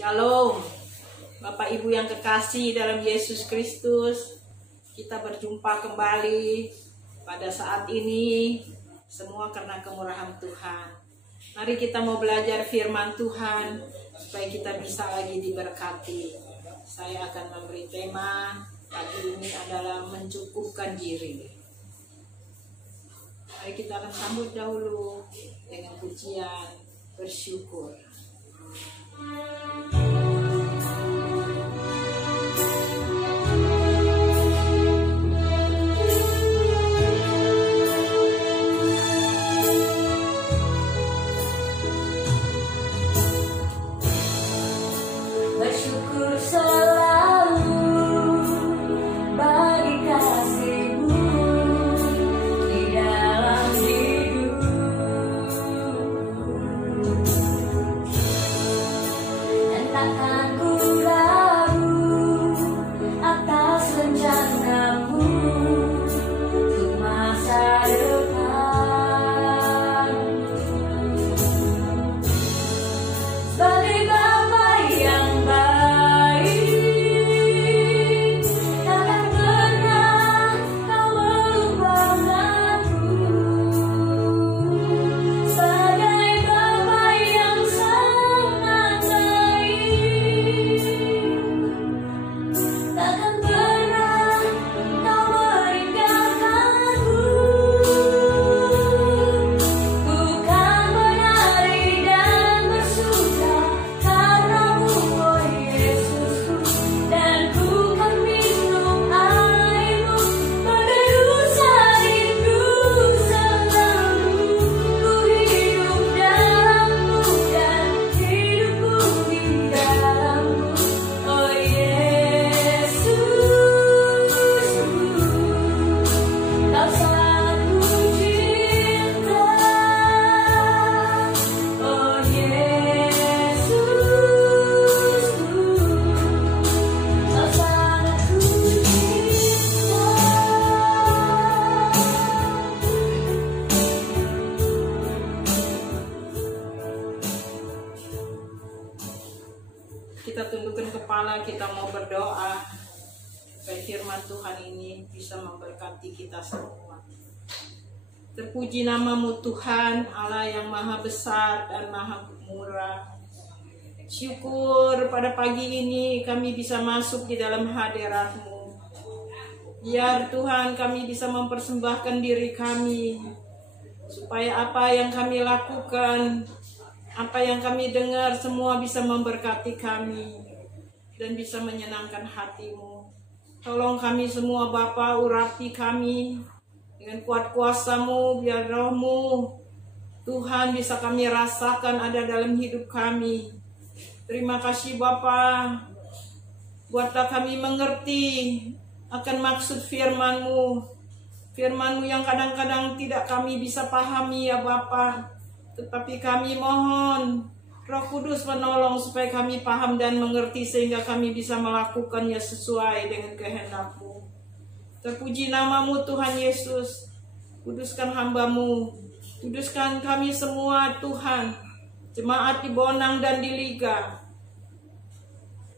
Shalom, Bapak Ibu yang kekasih dalam Yesus Kristus. Kita berjumpa kembali pada saat ini, semua karena kemurahan Tuhan. Mari kita mau belajar firman Tuhan, supaya kita bisa lagi diberkati. Saya akan memberi tema pagi ini adalah mencukupkan diri. Mari kita akan sambut dahulu dengan pujian bersyukur. Bersyukur selalu bagi kasih-Mu di dalam hidupku, dan takkan ku ragu atas rencana-Mu untuk masa depan. Sebagai Bapa yang baik, takkan pernah Kau melupakanku. Sebagai Bapa yang sangat baik, takkan pernah Kau meninggalkanku. Ku kan menari dan bersuka karena-Mu, oh Yesusku, dan ku kan minum air-Mu, meneduh salib-Mu selalu. Ku hidup dalam-Mu dan hidupku di dalam-Mu, oh Yesusku. Kau sangat ku cinta, oh Yesusku. Kau sangat ku cinta. Kita tundukkan kepala, kita mau berdoa supaya firman Tuhan ini bisa memberkati kita semua. Terpuji nama-Mu Tuhan, Allah yang maha besar dan maha murah. Syukur pada pagi ini kami bisa masuk di dalam hadirat-Mu. Biar Tuhan kami bisa mempersembahkan diri kami, supaya apa yang kami lakukan, apa yang kami dengar, semua bisa memberkati kami dan bisa menyenangkan hati-Mu. Tolong kami semua Bapa, urapi kami dengan kuat kuasa-Mu, biar Roh-Mu Tuhan bisa kami rasakan ada dalam hidup kami. Terima kasih Bapa, buatlah kami mengerti akan maksud firman-Mu. Firman-Mu yang kadang-kadang tidak kami bisa pahami ya Bapa, tetapi kami mohon Roh Kudus menolong supaya kami paham dan mengerti, sehingga kami bisa melakukannya sesuai dengan kehendak-Mu. Terpuji nama-Mu Tuhan Yesus. Kuduskan hamba-Mu, kuduskan kami semua Tuhan, jemaat di Bonang dan di Liga.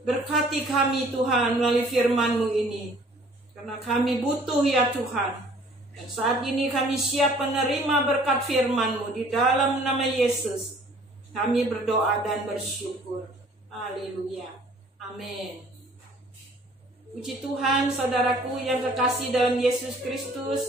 Berkati kami Tuhan melalui firman-Mu ini, karena kami butuh ya Tuhan. Dan saat ini kami siap menerima berkat firman-Mu. Di dalam nama Yesus kami berdoa dan bersyukur. Haleluya. Amin. Puji Tuhan, saudaraku yang kekasih dalam Yesus Kristus.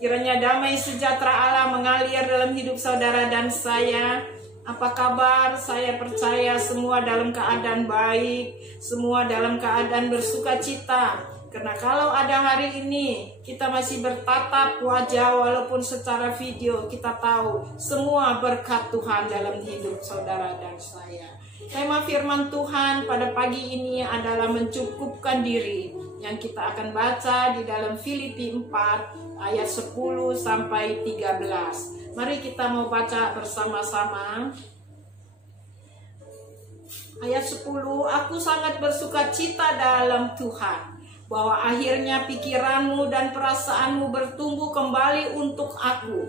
Kiranya damai sejahtera Allah mengalir dalam hidup saudara dan saya. Apa kabar? Saya percaya semua dalam keadaan baik, semua dalam keadaan bersukacita. Karena kalau ada hari ini kita masih bertatap wajah walaupun secara video, kita tahu semua berkat Tuhan dalam hidup saudara dan saya. Tema firman Tuhan pada pagi ini adalah mencukupkan diri, yang kita akan baca di dalam Filipi 4 ayat 10 sampai 13. Mari kita mau baca bersama-sama. Ayat 10, aku sangat bersukacita dalam Tuhan, bahwa akhirnya pikiranmu dan perasaanmu bertumbuh kembali untuk aku.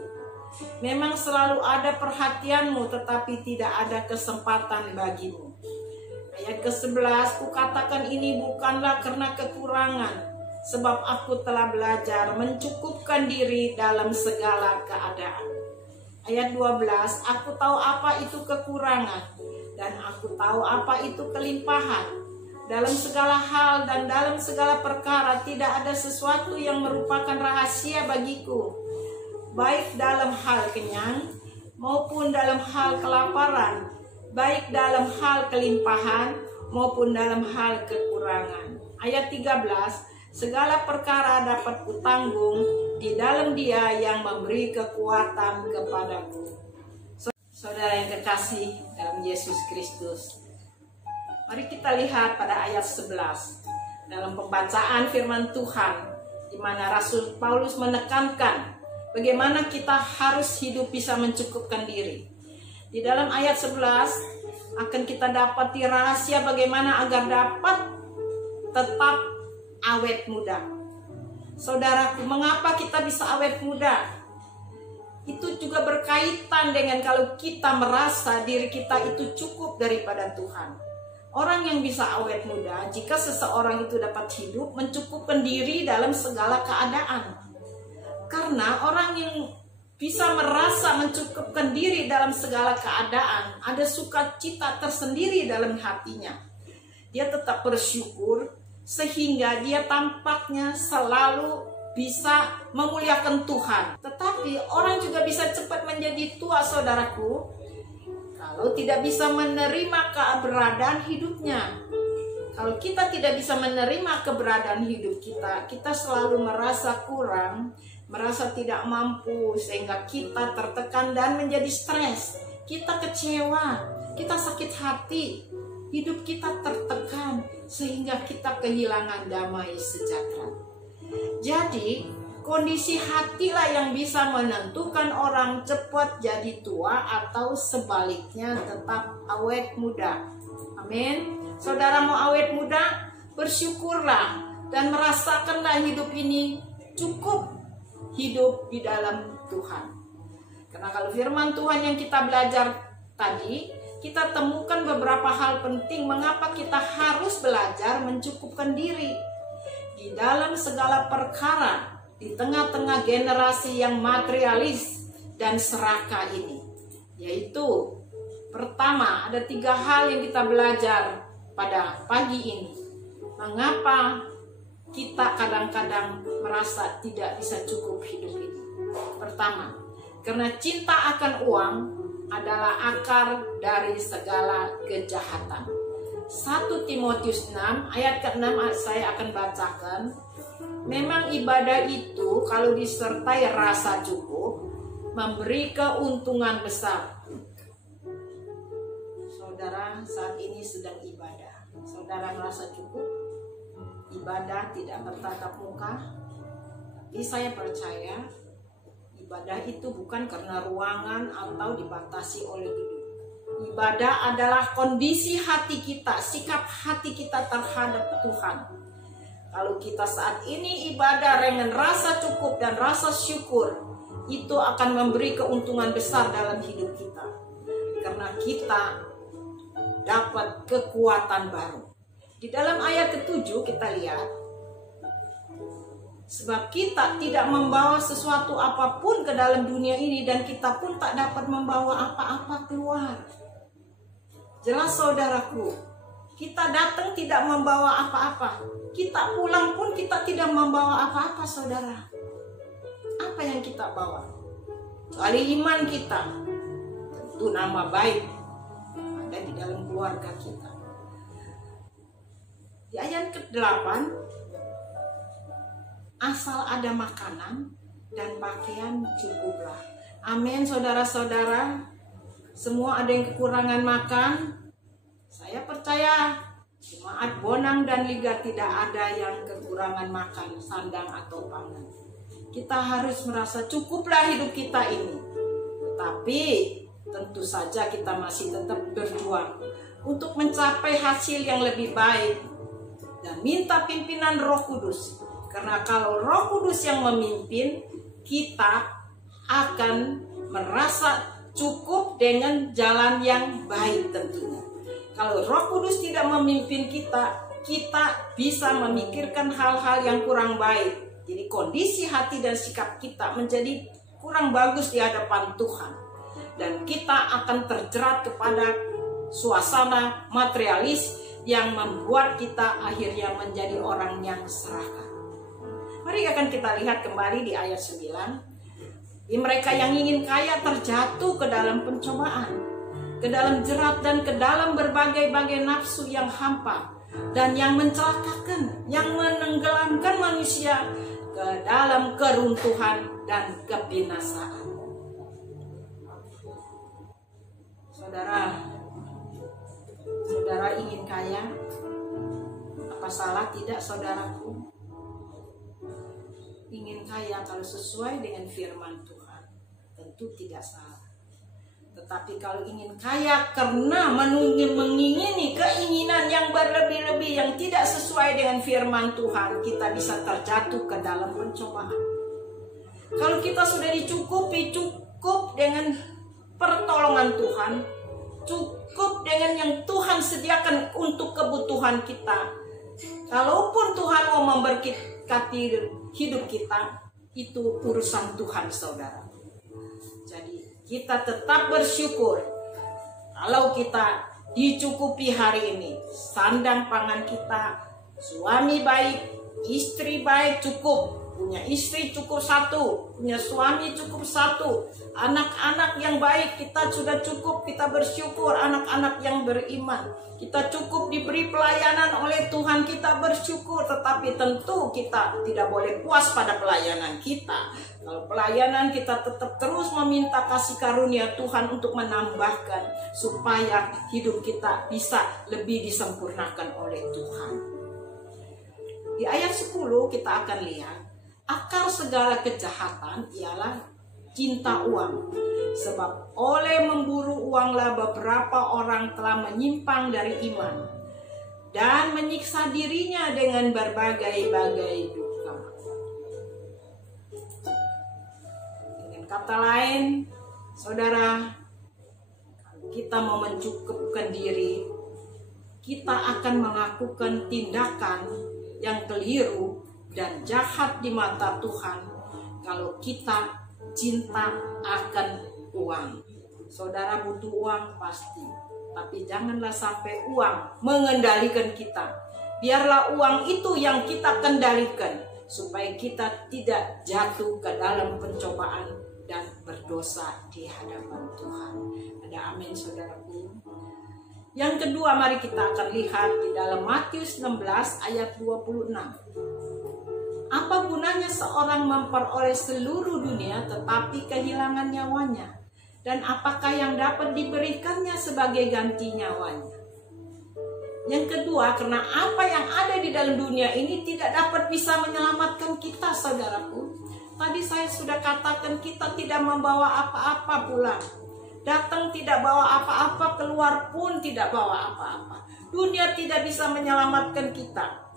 Memang selalu ada perhatianmu, tetapi tidak ada kesempatan bagimu. Ayat ke-11, kukatakan ini bukanlah karena kekurangan, sebab aku telah belajar mencukupkan diri dalam segala keadaan. Ayat 12, aku tahu apa itu kekurangan, dan aku tahu apa itu kelimpahan. Dalam segala hal dan dalam segala perkara tidak ada sesuatu yang merupakan rahasia bagiku, baik dalam hal kenyang maupun dalam hal kelaparan, baik dalam hal kelimpahan maupun dalam hal kekurangan. Ayat 13, segala perkara dapat kutanggung di dalam Dia yang memberi kekuatan kepadaku. Saudara yang kekasih dalam Yesus Kristus, mari kita lihat pada ayat 11 dalam pembacaan firman Tuhan, di mana Rasul Paulus menekankan bagaimana kita harus hidup bisa mencukupkan diri. Di dalam ayat 11 akan kita dapati rahasia bagaimana agar dapat tetap awet muda. Saudaraku, mengapa kita bisa awet muda? Itu juga berkaitan dengan kalau kita merasa diri kita itu cukup daripada Tuhan. Orang yang bisa awet muda jika seseorang itu dapat hidup mencukupkan diri dalam segala keadaan. Karena orang yang bisa merasa mencukupkan diri dalam segala keadaan, ada sukacita tersendiri dalam hatinya. Dia tetap bersyukur sehingga dia tampaknya selalu bisa memuliakan Tuhan. Tetapi orang juga bisa cepat menjadi tua, saudaraku, kalau tidak bisa menerima keberadaan hidupnya. Kalau kita tidak bisa menerima keberadaan hidup kita, kita selalu merasa kurang, merasa tidak mampu, sehingga kita tertekan dan menjadi stres. Kita kecewa, kita sakit hati, hidup kita tertekan, sehingga kita kehilangan damai sejahtera. Jadi, kondisi hatilah yang bisa menentukan orang cepat jadi tua atau sebaliknya tetap awet muda. Amin. Saudara mau awet muda? Bersyukurlah dan merasakanlah hidup ini cukup hidup di dalam Tuhan. Karena kalau firman Tuhan yang kita belajar tadi, kita temukan beberapa hal penting mengapa kita harus belajar mencukupkan diri di dalam segala perkara di tengah-tengah generasi yang materialis dan serakah ini. Yaitu, pertama, ada 3 hal yang kita belajar pada pagi ini. Mengapa kita kadang-kadang merasa tidak bisa cukup hidup ini? Pertama, karena cinta akan uang adalah akar dari segala kejahatan. 1 Timotius 6 ayat ke-6 saya akan bacakan. Memang ibadah itu kalau disertai rasa cukup memberi keuntungan besar. Saudara saat ini sedang ibadah. Saudara merasa cukup? Ibadah tidak bertatap muka? Tapi saya percaya ibadah itu bukan karena ruangan atau dibatasi oleh gedung. Ibadah adalah kondisi hati kita, sikap hati kita terhadap Tuhan. Kalau kita saat ini ibadah dengan rasa cukup dan rasa syukur, itu akan memberi keuntungan besar dalam hidup kita. Karena kita dapat kekuatan baru. Di dalam ayat ke-7 kita lihat, sebab kita tidak membawa sesuatu apapun ke dalam dunia ini dan kita pun tak dapat membawa apa-apa keluar. Jelas saudaraku, kita datang tidak membawa apa-apa. Kita pulang pun kita tidak membawa apa-apa, saudara. Apa yang kita bawa? Kecuali iman kita. Tentu nama baik ada di dalam keluarga kita. Di ayat ke-8, asal ada makanan dan pakaian cukuplah. Amin, saudara-saudara. Semua ada yang kekurangan makan. Saya percaya jemaat Bonang dan Liga tidak ada yang kekurangan makan, sandang atau pangan. Kita harus merasa cukuplah hidup kita ini. Tetapi tentu saja kita masih tetap berjuang untuk mencapai hasil yang lebih baik dan minta pimpinan Roh Kudus. Karena kalau Roh Kudus yang memimpin, kita akan merasa cukup dengan jalan yang baik tentunya. Kalau Roh Kudus tidak memimpin kita, kita bisa memikirkan hal-hal yang kurang baik. Jadi kondisi hati dan sikap kita menjadi kurang bagus di hadapan Tuhan. Dan kita akan terjerat kepada suasana materialis yang membuat kita akhirnya menjadi orang yang serakah. Mari akan kita lihat kembali di ayat 9. Mereka yang ingin kaya terjatuh ke dalam pencobaan, ke dalam jerat dan ke dalam berbagai-bagai nafsu yang hampa dan yang mencelakakan, yang menenggelamkan manusia ke dalam keruntuhan dan kebinasaan. Saudara ingin kaya? Apa salah tidak saudaraku? Ingin kaya kalau sesuai dengan firman Tuhan, tentu tidak salah. Tetapi kalau ingin kaya karena mengingini keinginan yang berlebih-lebih yang tidak sesuai dengan firman Tuhan, kita bisa terjatuh ke dalam pencobaan. Kalau kita sudah dicukupi, cukup dengan pertolongan Tuhan, cukup dengan yang Tuhan sediakan untuk kebutuhan kita. Kalaupun Tuhan mau memberkati hidup kita, itu urusan Tuhan, saudara. Jadi kita tetap bersyukur kalau kita dicukupi hari ini. Sandang pangan kita, suami baik, istri baik, cukup. Punya istri cukup 1, punya suami cukup 1, anak-anak yang baik kita sudah cukup, kita bersyukur. Anak-anak yang beriman, kita cukup diberi pelayanan oleh Tuhan, kita bersyukur. Tetapi tentu kita tidak boleh puas pada pelayanan kita. Kalau pelayanan kita tetap terus meminta kasih karunia Tuhan untuk menambahkan, supaya hidup kita bisa lebih disempurnakan oleh Tuhan. Di ayat 10 kita akan lihat, akar segala kejahatan ialah cinta uang. Sebab oleh memburu uanglah beberapa orang telah menyimpang dari iman dan menyiksa dirinya dengan berbagai-bagai duka. Dengan kata lain, saudara, kita mau mencukupkan diri, kita akan melakukan tindakan yang keliru dan jahat di mata Tuhan kalau kita cinta akan uang. Saudara butuh uang pasti, tapi janganlah sampai uang mengendalikan kita. Biarlah uang itu yang kita kendalikan, supaya kita tidak jatuh ke dalam pencobaan dan berdosa di hadapan Tuhan. Ada amin, saudaraku. Yang kedua, mari kita akan lihat di dalam Matius 16 ayat 26. Apa gunanya seorang memperoleh seluruh dunia tetapi kehilangan nyawanya? Dan apakah yang dapat diberikannya sebagai ganti nyawanya? Yang kedua, karena apa yang ada di dalam dunia ini tidak dapat bisa menyelamatkan kita, saudaraku. Tadi saya sudah katakan, kita tidak membawa apa-apa pulang. Datang tidak bawa apa-apa, keluar pun tidak bawa apa-apa. Dunia tidak bisa menyelamatkan kita.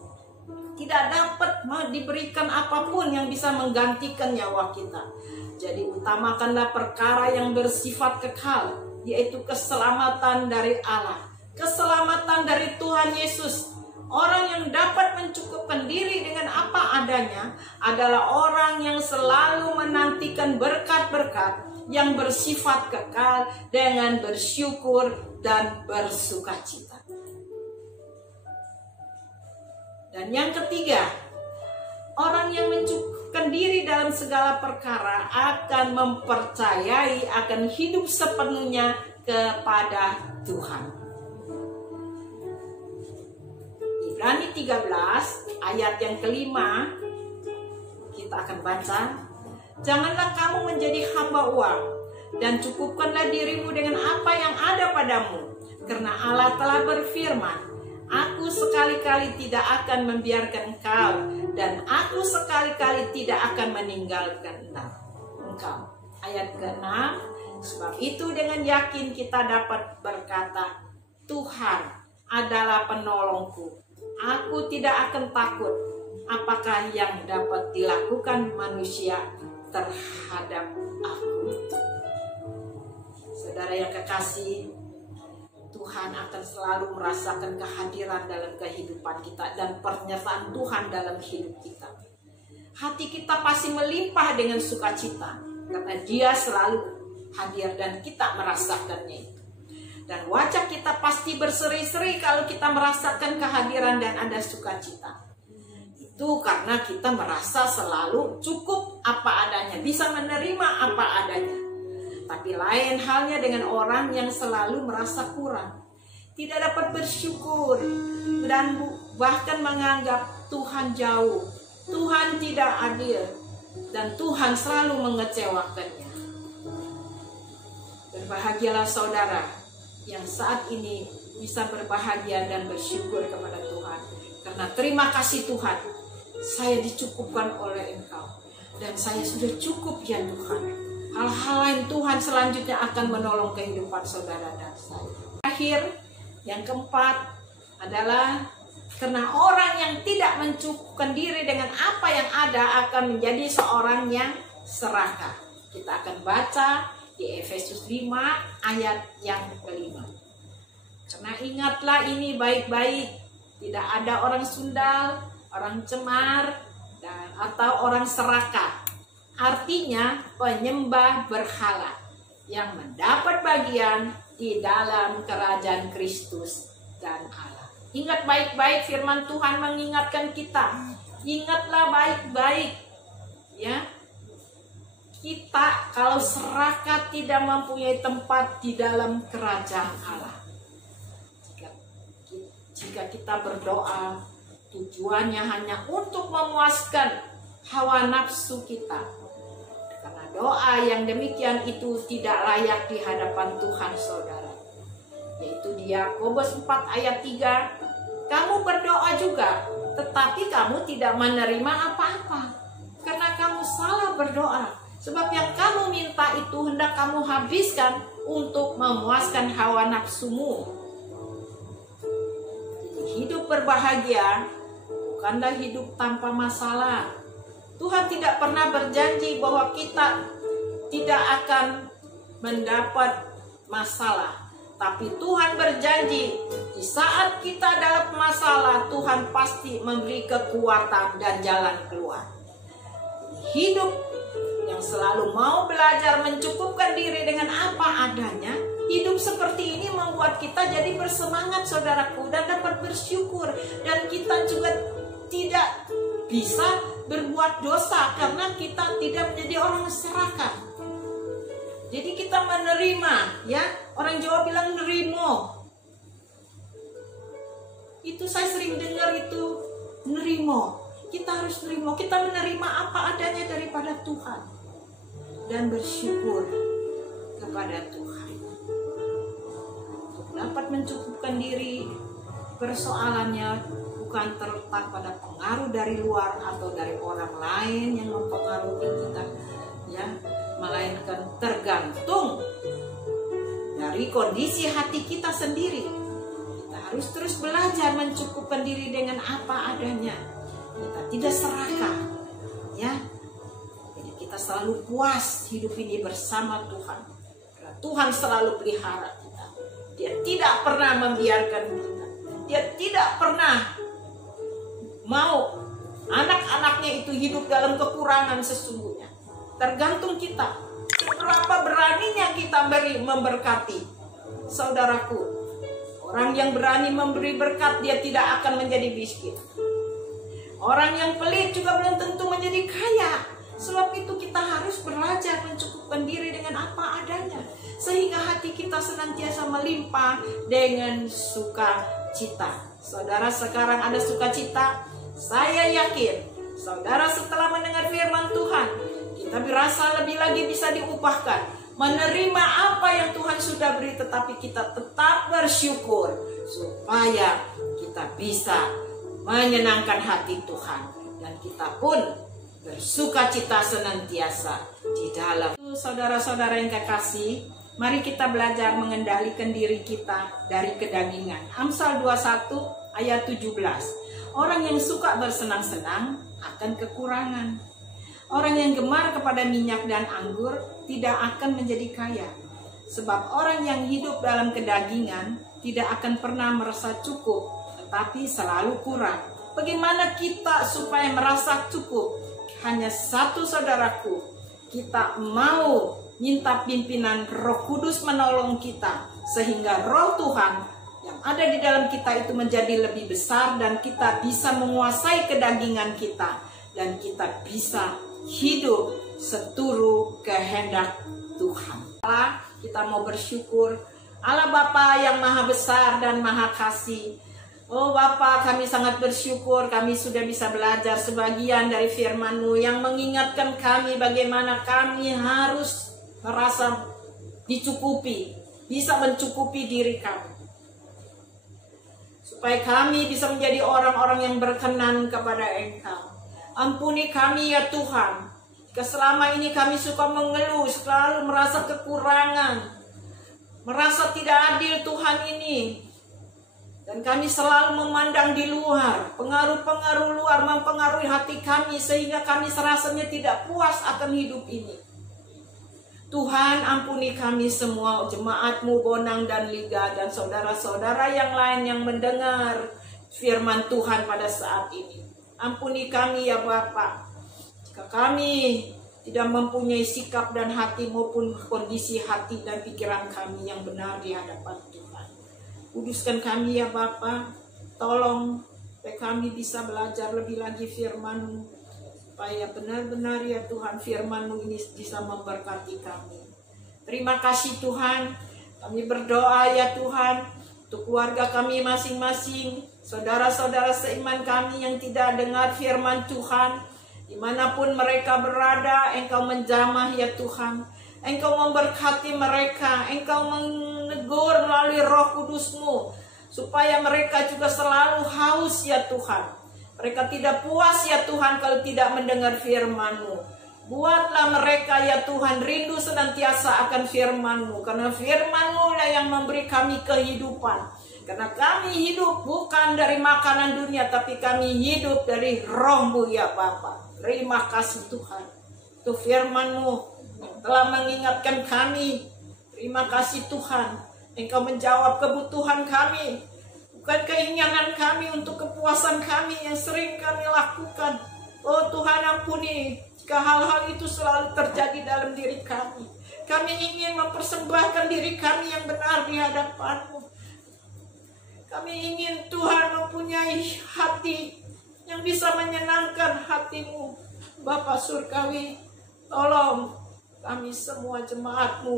Tidak dapat diberikan apapun yang bisa menggantikan nyawa kita. Jadi utamakanlah perkara yang bersifat kekal, yaitu keselamatan dari Allah, keselamatan dari Tuhan Yesus. Orang yang dapat mencukupkan diri dengan apa adanya adalah orang yang selalu menantikan berkat-berkat yang bersifat kekal dengan bersyukur dan bersukacita. Dan yang ketiga, orang yang mencukupkan diri dalam segala perkara akan mempercayai akan hidup sepenuhnya kepada Tuhan. Ibrani 13 ayat yang kelima kita akan baca. Janganlah kamu menjadi hamba uang, dan cukupkanlah dirimu dengan apa yang ada padamu, karena Allah telah berfirman, Aku sekali-kali tidak akan membiarkan engkau, dan aku sekali-kali tidak akan meninggalkan engkau. Ayat ke-6, sebab itu dengan yakin kita dapat berkata, Tuhan adalah penolongku, aku tidak akan takut. Apakah yang dapat dilakukan manusia terhadap aku? Saudara yang kekasih, Tuhan akan selalu merasakan kehadiran dalam kehidupan kita dan penyertaan Tuhan dalam hidup kita. Hati kita pasti melimpah dengan sukacita karena Dia selalu hadir dan kita merasakannya itu. Dan wajah kita pasti berseri-seri kalau kita merasakan kehadiran dan ada sukacita. Itu karena kita merasa selalu cukup apa adanya, bisa menerima apa adanya. Tapi lain halnya dengan orang yang selalu merasa kurang, tidak dapat bersyukur, dan bahkan menganggap Tuhan jauh, Tuhan tidak adil, dan Tuhan selalu mengecewakannya. Berbahagialah saudara yang saat ini bisa berbahagia dan bersyukur kepada Tuhan. Karena terima kasih Tuhan, saya dicukupkan oleh Engkau, dan saya sudah cukup ya Tuhan. Hal-hal lain Tuhan selanjutnya akan menolong kehidupan saudara dan saya. Akhir, yang keempat adalah karena orang yang tidak mencukupkan diri dengan apa yang ada akan menjadi seorang yang serakah. Kita akan baca di Efesus 5 ayat yang kelima. Karena ingatlah ini baik-baik, tidak ada orang sundal, orang cemar, atau orang serakah. Artinya penyembah berhala yang mendapat bagian di dalam kerajaan Kristus dan Allah. Ingat baik-baik, firman Tuhan mengingatkan kita. Ingatlah baik-baik, ya. Kita kalau serakah tidak mempunyai tempat di dalam kerajaan Allah. Jika kita berdoa, tujuannya hanya untuk memuaskan hawa nafsu kita. Karena doa yang demikian itu tidak layak di hadapan Tuhan saudara. Yaitu di Yakobus 4 ayat 3, kamu berdoa juga, tetapi kamu tidak menerima apa-apa. Karena kamu salah berdoa. Sebab yang kamu minta itu hendak kamu habiskan untuk memuaskan hawa nafsumu. Jadi hidup berbahagia bukanlah hidup tanpa masalah. Tuhan tidak pernah berjanji bahwa kita tidak akan mendapat masalah. Tapi Tuhan berjanji di saat kita dalam masalah, Tuhan pasti memberi kekuatan dan jalan keluar. Hidup yang selalu mau belajar mencukupkan diri dengan apa adanya, hidup seperti ini membuat kita jadi bersemangat saudaraku dan dapat bersyukur. Dan kita juga tidak bisa berbuat dosa karena kita tidak menjadi orang serakah. Jadi kita menerima, ya, orang Jawa bilang nerimo. Itu saya sering dengar itu, nerimo. Kita harus nerimo, kita menerima apa adanya daripada Tuhan dan bersyukur kepada Tuhan. Untuk dapat mencukupkan diri, persoalannya bukan terletak pada pengaruh dari luar atau dari orang lain yang mempengaruhi kita, ya, melainkan tergantung dari kondisi hati kita sendiri. Kita harus terus belajar mencukupkan diri dengan apa adanya. Kita tidak serakah, ya. Jadi kita selalu puas hidup ini bersama Tuhan. Karena Tuhan selalu pelihara kita. Dia tidak pernah membiarkan kita. Dia tidak pernah mau anak-anaknya itu hidup dalam kekurangan sesungguhnya. Tergantung kita. Seberapa beraninya kita memberkati. Saudaraku, orang yang berani memberi berkat, dia tidak akan menjadi miskin. Orang yang pelit juga belum tentu menjadi kaya. Sebab itu kita harus belajar mencukupkan diri dengan apa adanya. Sehingga hati kita senantiasa melimpah dengan sukacita. Saudara, sekarang ada sukacita. Saya yakin saudara setelah mendengar firman Tuhan, kita berasa lebih lagi bisa diupahkan, menerima apa yang Tuhan sudah beri, tetapi kita tetap bersyukur supaya kita bisa menyenangkan hati Tuhan dan kita pun bersukacita senantiasa di dalam. Saudara-saudara yang kekasih, mari kita belajar mengendalikan diri kita dari kedagingan. Amsal 21 ayat 17. Orang yang suka bersenang-senang akan kekurangan. Orang yang gemar kepada minyak dan anggur tidak akan menjadi kaya. Sebab orang yang hidup dalam kedagingan tidak akan pernah merasa cukup, tetapi selalu kurang. Bagaimana kita supaya merasa cukup? Hanya satu, saudaraku, kita mau minta pimpinan Roh Kudus menolong kita, sehingga Roh Tuhan yang ada di dalam kita itu menjadi lebih besar, dan kita bisa menguasai kedagingan kita, dan kita bisa hidup seturut kehendak Tuhan. Allah, kita mau bersyukur. Allah Bapa yang Maha Besar dan Maha Kasih. Oh Bapa, kami sangat bersyukur kami sudah bisa belajar sebagian dari firman-Mu yang mengingatkan kami bagaimana kami harus merasa dicukupi, bisa mencukupi diri kami. Supaya kami bisa menjadi orang-orang yang berkenan kepada Engkau. Ampuni kami ya Tuhan. Jika selama ini kami suka mengeluh, selalu merasa kekurangan, merasa tidak adil Tuhan ini, dan kami selalu memandang di luar, pengaruh-pengaruh luar mempengaruhi hati kami, sehingga kami serasanya tidak puas akan hidup ini. Tuhan, ampuni kami semua, jemaat-Mu Bonang dan Liga, dan saudara-saudara yang lain yang mendengar firman Tuhan pada saat ini. Ampuni kami ya Bapa, jika kami tidak mempunyai sikap dan hati maupun kondisi hati dan pikiran kami yang benar di hadapan Tuhan. Kuduskan kami ya Bapa, tolong supaya kami bisa belajar lebih lagi firman-Mu, supaya benar-benar ya Tuhan firman-Mu ini bisa memberkati kami. Terima kasih Tuhan, kami berdoa ya Tuhan untuk keluarga kami masing-masing, saudara-saudara seiman kami yang tidak dengar firman Tuhan. Dimanapun mereka berada, Engkau menjamah ya Tuhan. Engkau memberkati mereka, Engkau menegur melalui Roh Kudus-Mu, supaya mereka juga selalu haus ya Tuhan. Mereka tidak puas ya Tuhan kalau tidak mendengar firman-Mu. Buatlah mereka ya Tuhan rindu senantiasa akan firman-Mu, karena firman-Mu lah yang memberi kami kehidupan. Karena kami hidup bukan dari makanan dunia, tapi kami hidup dari Roh-Mu ya Bapa. Terima kasih Tuhan untuk firman-Mu yang telah mengingatkan kami. Terima kasih Tuhan, Engkau menjawab kebutuhan kami, bukan keinginan kami untuk kepuasan kami yang sering kami lakukan. Oh Tuhan, ampuni jika hal-hal itu selalu terjadi dalam diri kami. Kami ingin mempersembahkan diri kami yang benar di hadapan-Mu. Kami ingin Tuhan mempunyai hati yang bisa menyenangkan hati-Mu. Bapa Surgawi, tolong kami semua jemaat-Mu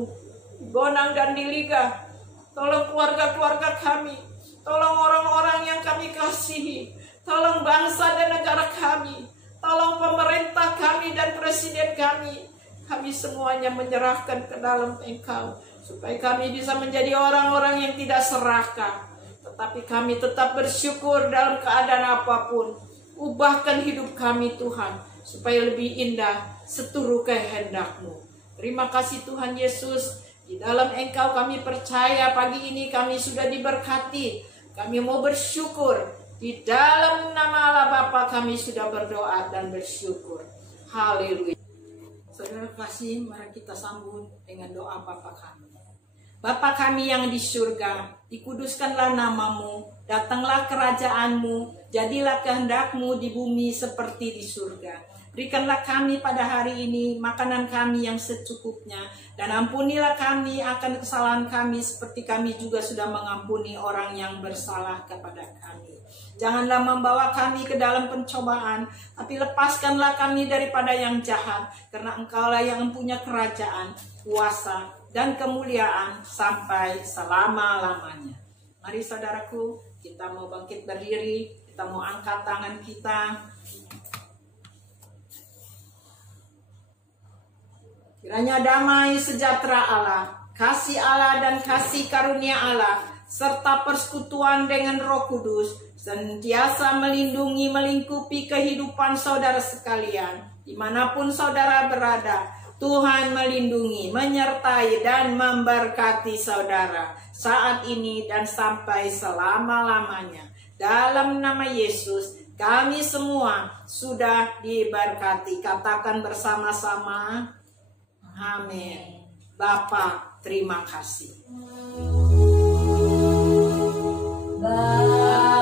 di Bonang dan di Liga. Tolong keluarga-keluarga kami. Tolong orang-orang yang kami kasihi. Tolong bangsa dan negara kami. Tolong pemerintah kami dan presiden kami. Kami semuanya menyerahkan ke dalam Engkau, supaya kami bisa menjadi orang-orang yang tidak serakah, tetapi kami tetap bersyukur dalam keadaan apapun. Ubahkan hidup kami Tuhan, supaya lebih indah seturut kehendak-Mu. Terima kasih Tuhan Yesus. Di dalam Engkau kami percaya pagi ini kami sudah diberkati. Kami mau bersyukur. Di dalam nama Allah Bapa kami sudah berdoa dan bersyukur. Haleluya. Saudara kasih, mari kita sambut dengan doa Bapa kami. Bapa kami yang di surga, dikuduskanlah nama-Mu, datanglah kerajaan-Mu, jadilah kehendak-Mu di bumi seperti di surga. Berikanlah kami pada hari ini makanan kami yang secukupnya, dan ampunilah kami akan kesalahan kami seperti kami juga sudah mengampuni orang yang bersalah kepada kami. Janganlah membawa kami ke dalam pencobaan, tapi lepaskanlah kami daripada yang jahat, karena Engkaulah yang mempunyai kerajaan, kuasa, dan kemuliaan sampai selama-lamanya. Mari saudaraku, kita mau bangkit berdiri, kita mau angkat tangan kita. Kiranya damai sejahtera Allah, kasih Allah dan kasih karunia Allah, serta persekutuan dengan Roh Kudus, senantiasa melindungi, melingkupi kehidupan saudara sekalian, dimanapun saudara berada. Tuhan melindungi, menyertai, dan memberkati saudara saat ini dan sampai selama-lamanya. Dalam nama Yesus, kami semua sudah diberkati. Katakan bersama-sama, amin. Bapa, terima kasih. Bapa.